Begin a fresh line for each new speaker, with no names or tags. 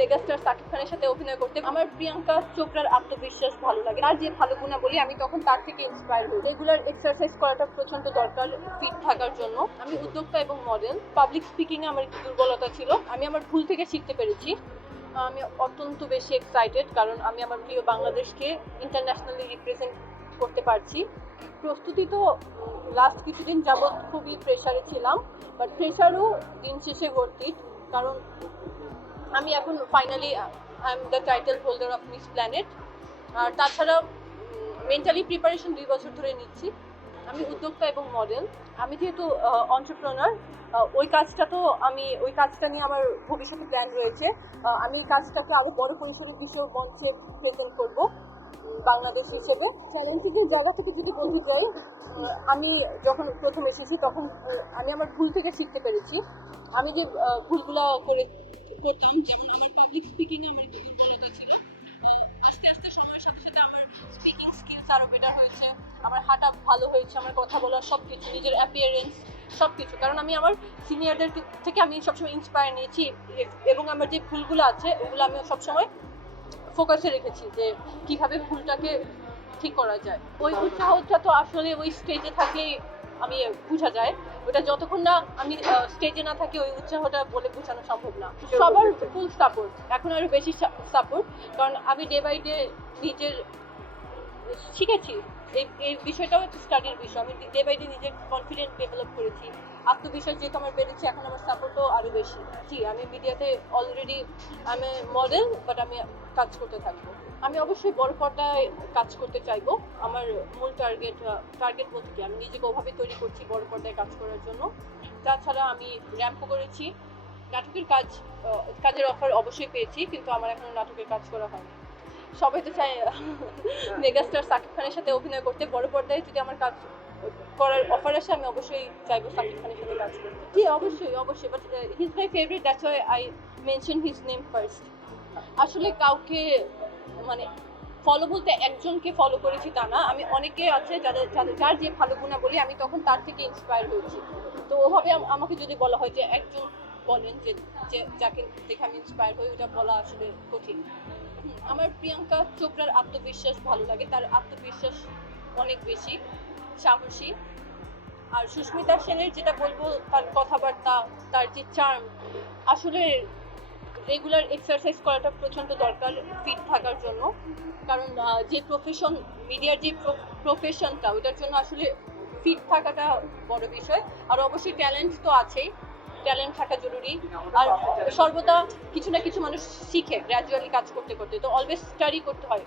Megastar Shakib খানের সাথে অভিনয় করতে আমার প্রিয়াঙ্কা চোপড়ার আত্মবিশ্বাস ভালো লাগে। আর যে ভালো গুণা বলি আমি তখন তার থেকে ইন্সপায়ার হই। রেগুলার এক্সারসাইজ করাটা প্রচণ্ড দরকার ফিট থাকার জন্য। আমি উদ্যোক্তা এবং মডেল পাবলিক স্পিকিং এ আমার একটু দুর্বলতা ছিল। আমি আমার ভুল থেকে শিখতে পেরেছি। আমি অত্যন্ত বেশি এক্সাইটেড কারণ আমি আমার প্রিয় বাংলাদেশকে ইন্টারন্যাশনালি রিপ্রেজেন্ট করতে পারছি। প্রস্তুতি তো লাস্ট কিছুদিন যাবৎ খুবই প্রেশারে ছিলাম। বাট প্রেশারও দিন শেষে ভর্তি কারণ আমি এখন finally I am the title holder of Miss Planet আর তাছাড়া মেন্টালি প্রিপারেশন দুই বছর ধরে নিচ্ছি। আমি উদ্যোক্তা এবং মডেল আমি যেহেতু অন্টারপ্রনার ওই কাজটা তো আমি, ওই কাজটা নিয়ে আমার ভবিষ্যতে প্ল্যান রয়েছে। আমি এই কাজটাকে আরও বড় পরিসরে বিশ্ব মঞ্চে প্রেজেন্ট করব বাংলাদেশ হিসেবে। চ্যালেঞ্জিংয়ের জায়গা থেকে যদি বলতে চাই আমি যখন প্রথম এসেছি তখন আমি আমার ভুল থেকে শিখতে পেরেছি। আমি যে ভুলগুলো করে, করতাম যেমন আমার পাবলিক স্পিকিং আমার ভালো হয়েছে আমার কথা বলা সব কিছু নিজের অ্যাপিয়ারেন্স সব কিছু কারণ আমি আমার সিনিয়রদের থেকে আমি সবসময় ইন্সপায়ার নিয়েছি এবং আমার যে ভুলগুলো আছে ওগুলো আমি সবসময় ফোকাসে রেখেছি যে কীভাবে ভুলটাকে ঠিক করা যায়। ওই উৎসাহটা তো আসলে ওই স্টেজে থাকে আমি বোঝা যায়। ওটা যতক্ষণ না আমি স্টেজে না থাকি ওই উৎসাহটা বলে বোঝানো সম্ভব না। সবার ফুল সাপোর্ট এখন আরও বেশি সাপোর্ট কারণ আমি ডে বাই ডে নিজের শিখেছি। এই এই বিষয়টাও একটা স্টাডির বিষয়। আমি ডে বাই ডে নিজের কনফিডেন্স ডেভেলপ করেছি, আত্মবিশ্বাস যেহেতু আমার বেড়েছে, এখন আমার সাপোর্টও আরও বেশি। জি, আমি মিডিয়াতে অলরেডি আমি মডেল বাট আমি কাজ করতে থাকব। আমি অবশ্যই বড় পর্দায় কাজ করতে চাইব। আমার মূল টার্গেট টার্গেট বলতে কি? আমি নিজেকে ওভাবে তৈরি করছি বড় পর্দায় কাজ করার জন্য। তাছাড়া আমি র্যাম্পও করেছি। নাটকের কাজ কাজের অফার অবশ্যই পেয়েছি, কিন্তু আমার এখনও নাটকের কাজ করা হয়নি। সবাই তো চায় মেগাস্টার সাকিব খানের সাথে অভিনয় করতে বড় পর্দায় যদি আমার কাজ করার অফার আসে আমি অবশ্যই চাইব সাকিব খানের সাথে কাজ করতে। জি অবশ্যই অবশ্যই but his my favourite that's why I mention his name first আসলে কাউকে মানে ফলো বলতে একজনকে ফলো করেছি তা না আমি অনেকে আছে যাদের যাদের যার যে ভালো গুণা বলি আমি তখন তার থেকে ইন্সপায়ার হয়েছি। তো ওভাবে আমাকে যদি বলা হয় যে একজন বলেন যে যাকে দেখে আমি ইন্সপায়ার হই ওটা বলা আসলে কঠিন। আমার প্রিয়াঙ্কা চোপড়ার আত্মবিশ্বাস ভালো লাগে। তার আত্মবিশ্বাস অনেক বেশি, সাহসী। আর সুস্মিতা সেনের যেটা বলব, তার কথাবার্তা, তার যে চার্ম আসলে রেগুলার এক্সারসাইজ করাটা প্রচণ্ড দরকার ফিট থাকার জন্য। কারণ যে প্রফেশন মিডিয়ার যে প্রফেশনটা ওটার জন্য আসলে ফিট থাকাটা বড় বিষয়। আর অবশ্যই ট্যালেন্ট তো আছেই। ট্যালেন্ট থাকা জরুরি। আর সর্বদা কিছু না কিছু মানুষ শিখে গ্র্যাজুয়ালি কাজ করতে করতে। তো অলওয়েজ স্টাডি করতে হয়।